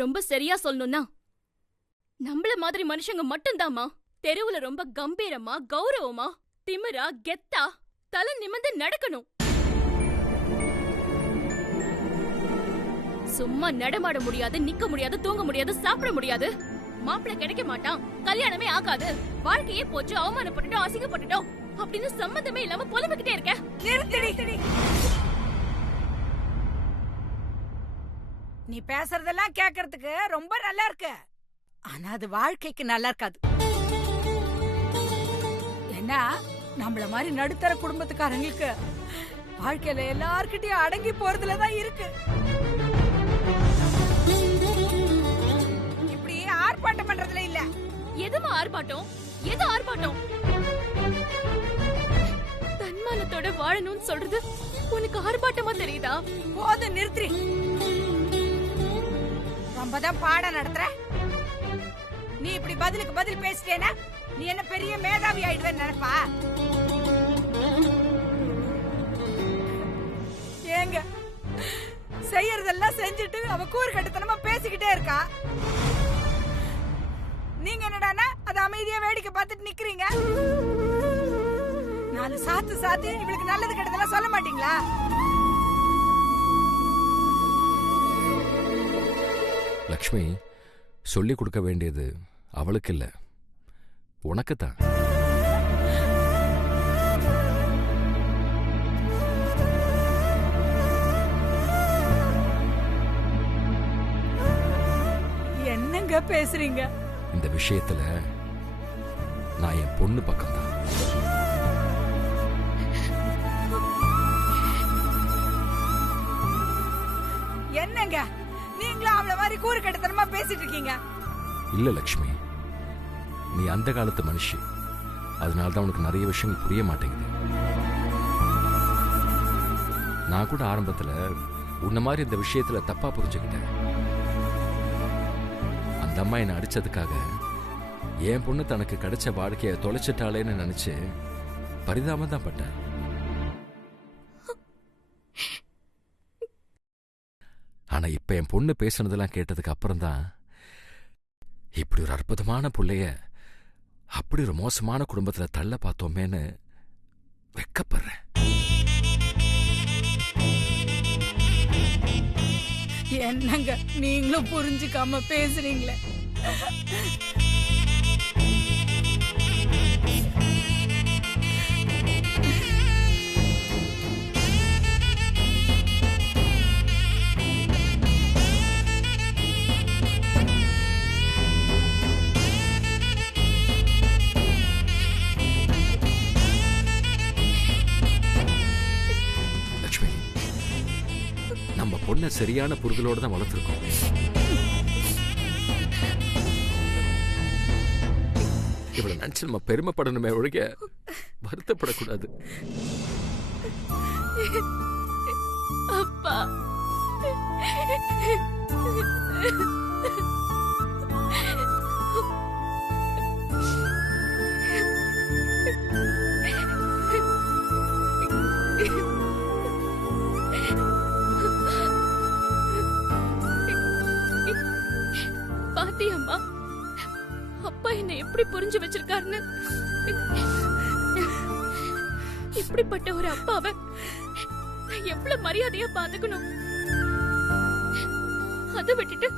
ரொம்ப சரியா சொல்லணும்னா நம்மள மாதிரி மனுஷங்க மட்டும்தாமா தெருவுல ரொம்ப கம்பீரமா கௌரவமா திமிரா கெத்தா தலை நிமிர்ந்து நடக்கணும். சும்மா நடமாட முடியாது, நிக்க முடியாது, தூங்க முடியாது, சாப்பிட முடியாது, மாப்பிள்ள கிடைக்க மாட்டான், கல்யாணமே ஆகாது, வாழ்க்கையே போச்சு, அவமானப்பட்டுட்டோம், அசிங்கப்பட்டுட்டோம் அப்படின்னு சம்பந்தமே இல்லாம புலம்பிக்கிட்டே இருக்க. நீ பேசுறதெல்லாம் கேக்குறதுக்கு ரொம்ப நல்லா இருக்கு, ஆனா அது வாழ்க்கைக்கு நல்லா இருக்காது. ஏன்னா நம்மள மாதிரி நடுத்தர குடும்பத்துக்காரங்களுக்கு வாழ்க்கையில எல்லார்கிட்டயும் அடங்கி போறதுலதான் இருக்கு. இப்படி ஆர்ப்பாட்டம் பண்றதுல இல்ல. எதுமா ஆர்ப்பாட்டம்? எது ஆர்ப்பாட்டம்? தன்மானத்தோட வாழணும்னு சொல்றது உனக்கு ஆர்ப்பாட்டமா தெரியுதா? போது நிறுத்தி. ரொம்பதான் பாடம் நடத்துற. நீ இப்படி பதிலுக்கு பதில் பேசிட்டேனா நீ என்ன பெரிய மேதாவி ஆயிடுவேன்னு நினைப்பா? ஏங்க செய்யறதெல்லாம் செஞ்சுட்டு அவ கூறு கட்டுத்தனமா பேசிக்கிட்டே இருக்கா. நீங்க என்னடானா அது அமைதியா வேடிக்கை பார்த்துட்டு நிக்கிறீங்க. நாலு சாத்து இவளுக்கு நல்லது கெட்டதெல்லாம் சொல்ல மாட்டீங்களா? லக்ஷ்மி, சொல்லி கொடுக்க வேண்டியது அவளுக்கு இல்ல, உனக்குத்தான். என்னங்க பேசுறீங்க? இந்த விஷயத்துல நான் என் பொண்ணு பக்கம்தான். என்னங்க நீங்களும் அவள மாதிரி கூறு கட்டத்தனமா பேசிட்டு இருக்கீங்க? இல்ல லக்ஷ்மி, நீ அந்த காலத்து மனுஷி, அதனாலதான் உனக்கு நிறைய விஷயங்கள் புரிய மாட்டேங்குது. நான் கூட ஆரம்பத்துல உன்ன மாதிரி இந்த விஷயத்துல தப்பா புரிஞ்சுக்கிட்டேன். அந்த அம்மா என்னை அடிச்சதுக்காக என் பொண்ணு தனக்கு கிடைச்ச வாழ்க்கைய தொலைச்சிட்டாளேன்னு நினைச்சு பரிதாபம் தான் பட்டேன். ஆனா இப்ப என் பொண்ணு பேசுனதெல்லாம் கேட்டதுக்கு அப்புறம் தான் இப்படி ஒரு அற்புதமான புள்ளைய அப்படி ஒரு மோசமான குடும்பத்துல தள்ள பார்த்தோமேன்னு வெக்கப்படுறேன். என்னங்க நீங்களும் புரிஞ்சுக்காம பேசுறீங்களே. நம்ம பொண்ணை சரியான புரிதலோட தான் வளர்த்துருக்கோம். இவ்வளவு நினைச்சு நம்ம பெருமைப்படணுமே ஒழிய வருத்தப்படக்கூடாது. அப்பா, பாத்தியம்மா அப்பா என்ன எப்படி புரிஞ்சு வச்சிருக்காருன்னு. இப்படிப்பட்ட ஒரு அப்பாவை நான் எவ்வளவு மரியாதையா பாத்துக்கணும். அதை விட்டுட்டு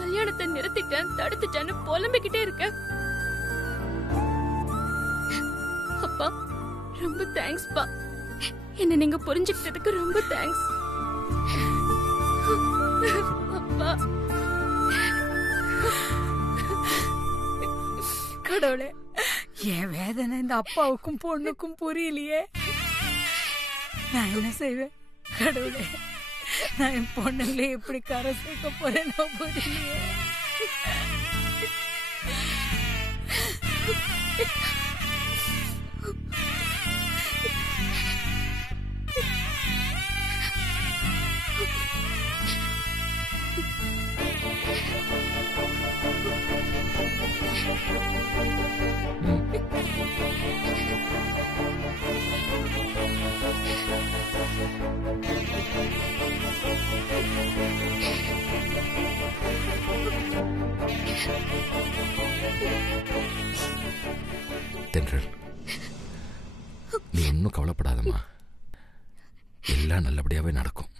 கல்யாணத்தை நிறுத்திட்டேன், தடுத்துட்டேன்னு புலம்பிக்கிட்டே இருக்க. அப்பா ரொம்ப தேங்க்ஸ் பா, என்ன நீங்க புரிஞ்சுக்கிட்டதுக்கு ரொம்ப தேங்க்ஸ். அப்பா, கடவுளே, என் வேதனை இந்த அப்பாவுக்கும் பொண்ணுக்கும் புரியலையே. நான் என்ன செய்வேன் கடவுளே? நான் என் பொண்ணுங்களே எப்படி கரை சேர்க்க போறேன்னு புரியலையே. தென்றல், நீ ஒன்னும் கவலைப்படாதம்மா. எல்லாம் நல்லபடியாவே நடக்கும்.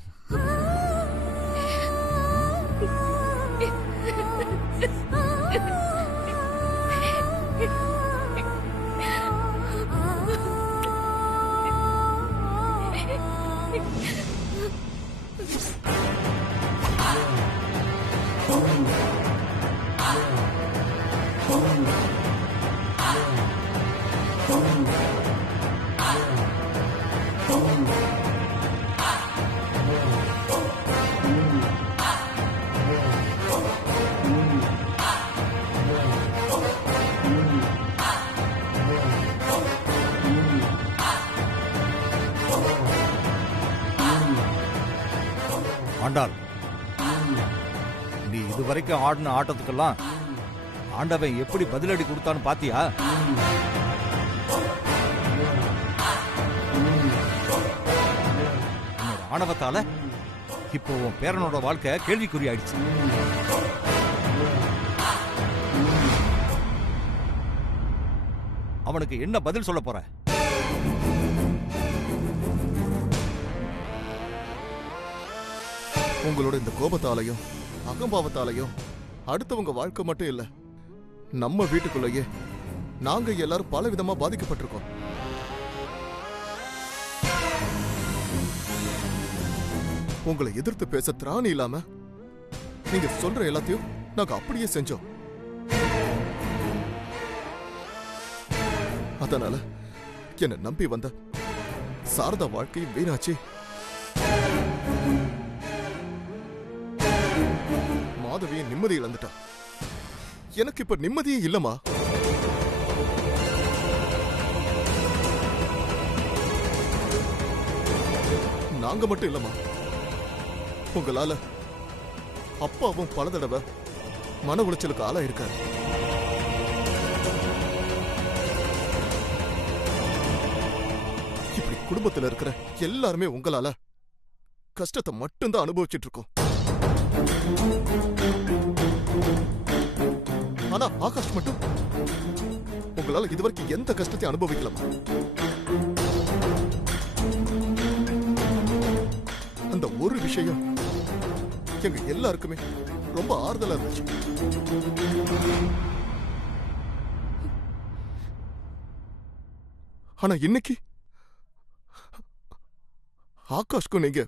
ஆண்டாள், நீ இதுவரைக்கும் ஆடின ஆட்டத்துக்கெல்லாம் ஆண்டவன் எப்படி பதிலடி கொடுத்தான்னு பாத்தியா? உன்னோட ஆணவத்தால இப்போ உன் பேரனோட வாழ்க்கை கேள்விக்குறி ஆயிடுச்சு. அவனுக்கு என்ன பதில் சொல்ல போற? உங்களோட இந்த கோபத்தாலையும் அகம்பாவத்தாலையும் அடுத்தவங்க வாழ்க்கை மட்டும் இல்ல, நம்ம வீட்டுக்குள்ளேயே நாங்க எல்லாரும் பல விதமா பாதிக்கப்பட்டிருக்கோம். உங்களை எதிர்த்து பேச திராணி இல்லாம நீங்க சொல்ற எல்லாத்தையும் நாங்க அப்படியே செஞ்சோம். அதனால என்ன நம்பி வந்த சாரதா வாழ்க்கையும் வீணாச்சு. மாதவியை நிம்மதி இழந்துட்டா. எனக்கு இப்ப நிம்மதியே இல்லமா. நாங்க மட்டும் இல்லமா, உங்களால அப்பாவும் பல தடவை மன உளைச்சலுக்கு ஆளாயிருக்காரு. இப்படி குடும்பத்துல இருக்கிற எல்லாருமே உங்களால கஷ்டத்தை மட்டும்தான் அனுபவிச்சுட்டு இருக்கோம். ஆனா ஆகாஷ் மட்டும் உங்களால இதுவரைக்கும் எந்த கஷ்டத்தையும் அனுபவிக்கலாமா? அந்த ஒரு விஷயம் எங்க எல்லாருக்குமே ரொம்ப ஆறுதலா இருந்துச்சு. ஆனா இன்னைக்கு ஆகாஷ்க்கும் நீங்க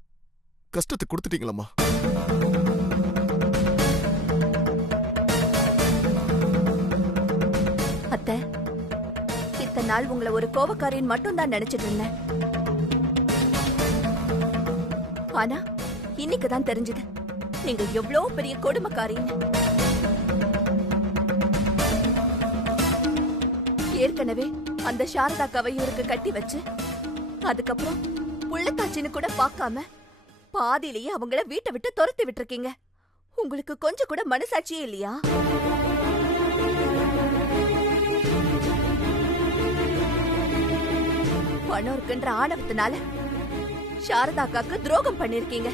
கஷ்டத்தை கொடுத்துட்டீங்களம்மா. அத்தை, இத்தனை நாள் உங்களை ஒரு கோபக்காரின்னு மட்டும் தான் நினைச்சிட்டு இருந்தேன். ஆனா இன்னைக்குதான் தெரிஞ்சது நீங்க எவ்வளவு பெரிய கொடுமைக்காரின்னு. ஏற்கனவே அந்த சாரதா கவையூருக்கு கட்டி வச்சு அதுக்கப்புறம் புள்ளத்தாச்சின்னு கூட பார்க்காம பாதியிலேயே அவங்கள வீட்டை விட்டு துரத்தி விட்டுருக்கீங்க. உங்களுக்கு கொஞ்சம் கூட மனசாட்சியே இல்லையா? பணம் இருக்குன்ற ஆணவத்தினால சாரதாக்காக்கு துரோகம் பண்ணிருக்கீங்க.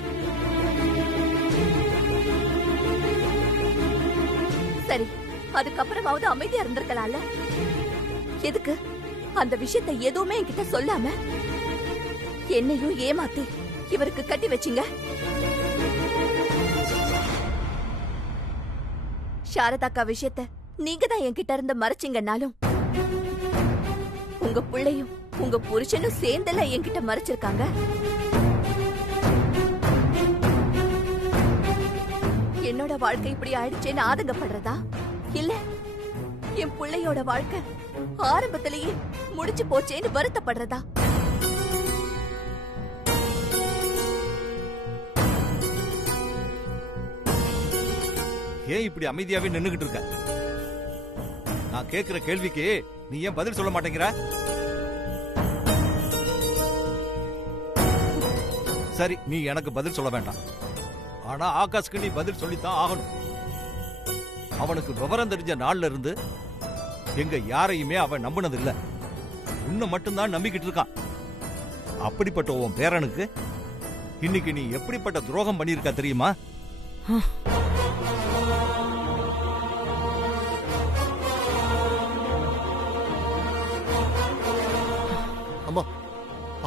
சரி, அதுக்கப்புறமாவது அமைதியா இருந்திருக்கலாம்ல. எதுக்கு அந்த விஷயத்தை எதுவுமே என்கிட்ட சொல்லாம என்னையும் ஏமாத்தி இவருக்கு கட்டி வச்சீங்க? சாரதாக்கா விஷயத்தை நீங்க தான் என்கிட்ட இருந்து மறைச்சிங்கன்னாலும் உங்க பிள்ளையும் உங்க புருஷனும் சேர்ந்தெல்லாம் என்கிட்ட மறைச்சிருக்காங்க. என்னோட வாழ்க்கை இப்படி ஆயிடுச்சேன்னு ஆதங்கப்படுறதா, இல்ல என் பிள்ளையோட வாழ்க்கை ஆரம்பத்திலேயே முடிச்சு போச்சேன்னு வருத்தப்படுறதா? ஏன் இப்படி அமைதியாவே நின்னுகிட்டு இருக்க? நான் கேக்குற கேள்விக்கு நீ ஏன் பதில் சொல்ல மாட்டேங்கிற? சரி, நீ எனக்கு பதில் சொல்ல வேண்டாம். ஆனா ஆகாஷ்க்கு நீ பதில் சொல்லித்தான் ஆகணும். அவனுக்கு விவரம் தெரிஞ்ச நாள்ல இருந்து எங்க யாரையுமே அவன் நம்பினது இல்ல. உன்னை மட்டும்தான் நம்பிக்கிட்டு இருக்கான். அப்படிப்பட்ட உன் பேரனுக்கு இன்னைக்கு நீ எப்படிப்பட்ட துரோகம் பண்ணிருக்க தெரியுமா?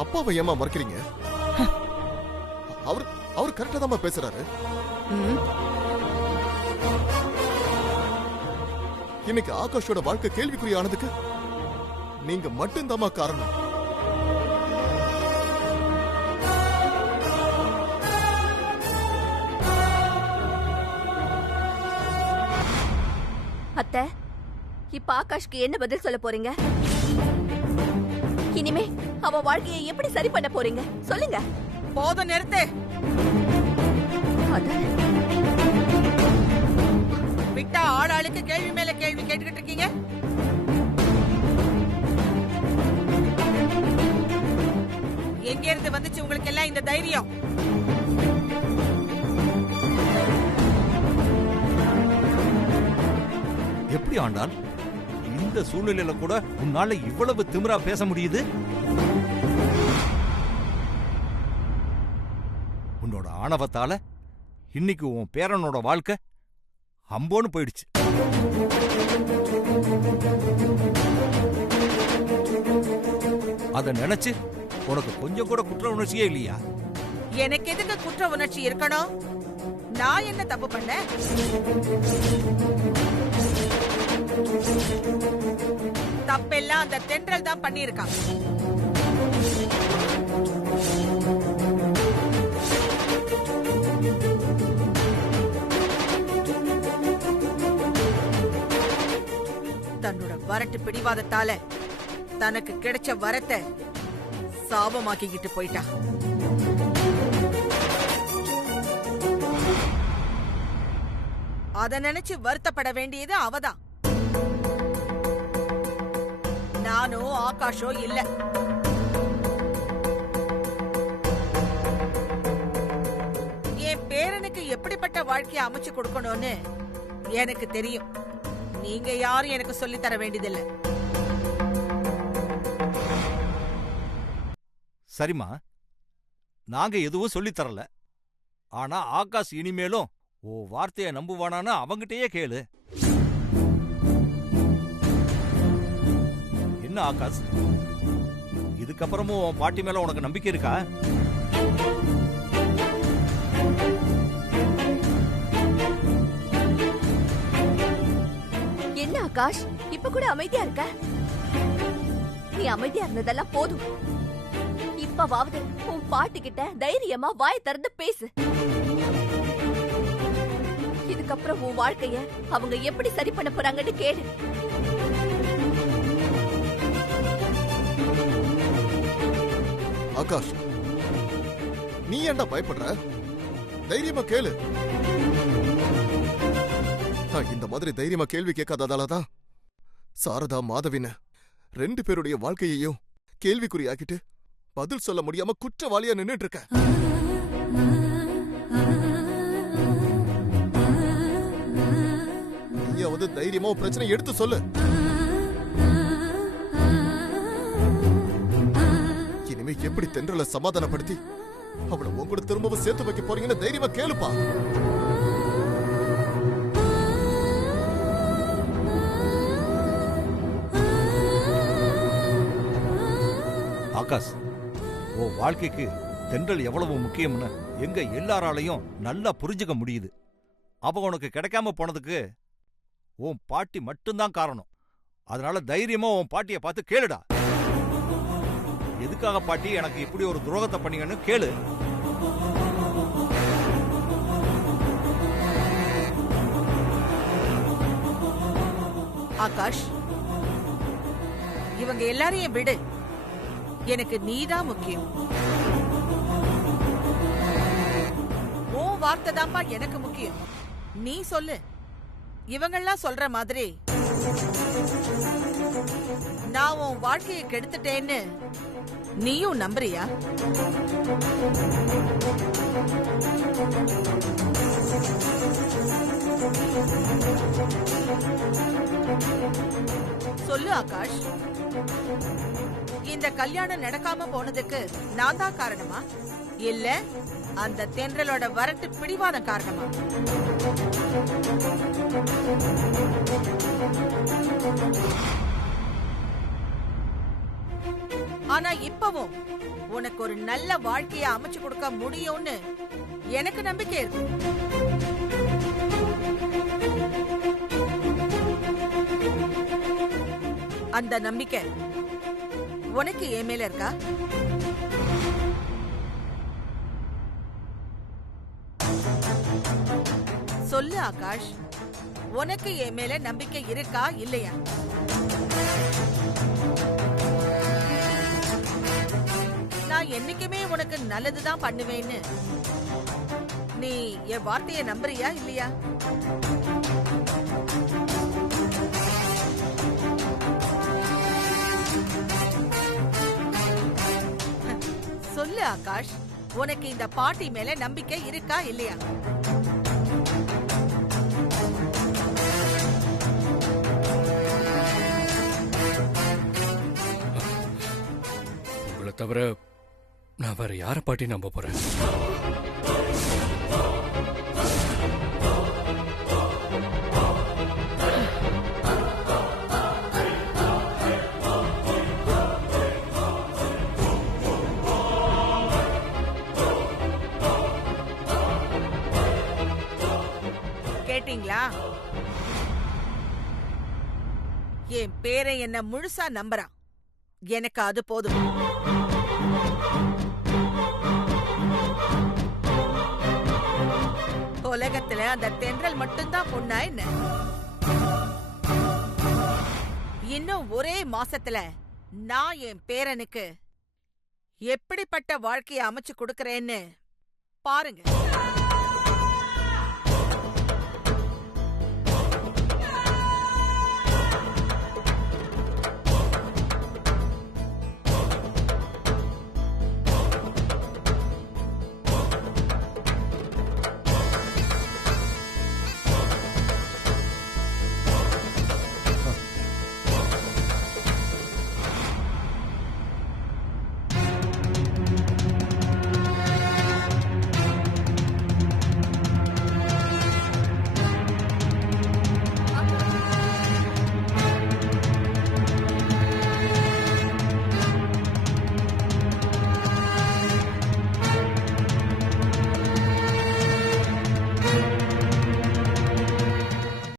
அப்பாவை ஏமா மறக்கிறீங்க? அவர் கரெக்டா தான் பேசுறாரு. இன்னைக்கு ஆகாஷோட வாழ்க்கை கேள்விக்குறியானதுக்கு நீங்க மட்டும்தாம்மா காரணம். அத்தை, இப்ப ஆகாஷ்க்கு என்ன பதில் சொல்ல போறீங்க? இனிமே அவ வாழ்க்கையை எப்படி சரி பண்ண போறீங்க சொல்லுங்க. போதும், நிறுத்து. விட்டா ஆளாளுக்கு கேள்வி மேல கேள்வி கேட்டுக்கிட்டு இருக்கீங்க. எங்க இருந்து வந்துச்சு உங்களுக்கு எல்லாம் இந்த தைரியம்? எப்படி ஆண்டாள், இந்த சூழ்நிலையில கூட உன்னால இவ்வளவு திமிரா பேச முடியுது? உன்னோட ஆணவத்தால இன்னைக்கு உன் பேரனோட வாழ்க்கை அம்போன்னு போயிடுச்சு. அத நினைச்சு உனக்கு கொஞ்சம் கூட குற்ற உணர்ச்சியே இல்லையா? எனக்கு எதுக்கு குற்ற உணர்ச்சி இருக்கணும்? நான் என்ன தப்பு பண்ண? தப்பெல்லாம் அந்த தென்றல் தான் பண்ணியிருக்கான். தன்னோட வரட்டு பிடிவாதத்தால தனக்கு கிடைச்ச வரத்தை சாபமாக்கிக்கிட்டு போயிட்டா. அத நினைச்சு வருத்தப்பட வேண்டியது அவதான். நானோ ஆகாஷோ இல்ல. என் பேரனுக்கு எப்படிப்பட்ட வாழ்க்கையை அமைச்சு கொடுக்கணும்னு எனக்கு தெரியும். நீங்க யாரும் எனக்கு சொல்லி தர வேண்டியதில்லை. சரிம்மா, நாங்க எதுவும் சொல்லி தரல. ஆனா ஆகாஷ் இனிமேலும் ஓ வார்த்தைய நம்புவானான்னு அவங்கிட்டயே கேளு. என்ன ஆகாஷ், இதுக்கப்புறமும் உன் பாட்டி மேல உனக்கு நம்பிக்கை இருக்கா? என்ன ஆகாஷ், இப்ப கூட அமைதியா இருக்க? நீ அமைதியா இருந்ததெல்லாம் போதும். இப்பவாவது உன் பாட்டு கிட்ட தைரியமா வாய் திறந்து பேசு. இதுக்கப்புறம் உன் வாழ்க்கைய அவங்க எப்படி சரி பண்ண போறாங்கன்னு கேளு. ஆகாஷ், நீ ஏன்டா பயப்படுற? தைரியமா கேளு. இந்த மாதிரி தைரியமா கேள்வி கேட்காததாலதான் சாரதா மாதவின 2 பேருடைய வாழ்க்கையையும் கேள்விக்குறியாக்கிட்டு பதில் சொல்ல முடியாம குற்றவாளியா நின்னுட்டு இருக்க. நீயாவது தைரியமா பிரச்சனை எடுத்து சொல்லு. இனிமே எப்படி தென்றலை சமாதானப்படுத்தி அவளை உங்களோட திரும்பவும் சேர்த்து வைக்க போறீங்கன்னு தைரியமா கேளுப்பா. ஆகாஷ், ஓ வாழ்க்கைக்கு தென்றல் எவ்வளவு முக்கியம்னு எங்க எல்லாராலையும் நல்லா புரிஞ்சுக்க முடியுது. அவ உனக்கு கிடைக்காம போனதுக்கு உன் பாட்டி மட்டும்தான் காரணம். அதனால தைரியமா உன் பாட்டியை பார்த்து கேளுடா. எதுக்காக பாட்டி எனக்கு இப்படி ஒரு துரோகத்தை பண்ணீங்கன்னு கேளு. ஆகாஷ், இவங்க எல்லாரையும் விடு. எனக்கு நீதான் முக்கியம். உன் வார்த்தை தான்ப்பா எனக்கு முக்கியம். நீ சொல்லு. இவங்கெல்லாம் சொல்ற மாதிரி நான் உன் வாழ்க்கையை கெடுத்துட்டேன்னு நீயும் நம்புறியா? சொல்லு ஆகாஷ். இந்த கல்யாணம் நடக்காம போனதுக்கு நான் தான் காரணமா, இல்ல அந்த தென்றலோட வரட்டு பிடிவாதம் காரணமா? ஆனா இப்பவும் உனக்கு ஒரு நல்ல வாழ்க்கைய அமைச்சு கொடுக்க முடியும்னு எனக்கு நம்பிக்கை இருக்கு. அந்த நம்பிக்கை உனக்கு என் மேல இருக்கா? சொல்லு ஆகாஷ், உனக்கு என் மேல நம்பிக்கை இருக்கா இல்லையா? நான் என்னைக்குமே உனக்கு நல்லதுதான் பண்ணுவேன்னு நீ என் வார்த்தையை நம்புறியா இல்லையா? சொல்லு ஆகாஷ், உனக்கு இந்த பாட்டி மேல நம்பிக்கை இருக்கா இல்லையா? உங்களை தவிர நான் வேற யாரை பாட்டி நம்ப போறேன்? கேட்டீங்களா? என் பேரை என்ன முழுசா நம்புறான். எனக்கு அது போதும். உலகத்துல அந்த தென்றல் மட்டும்தான் பொண்ணா என்ன? இன்னும் ஒரே மாசத்துல நான் என் பேரனுக்கு எப்படிப்பட்ட வாழ்க்கையை அமைச்சு கொடுக்கறேன்னு பாருங்க.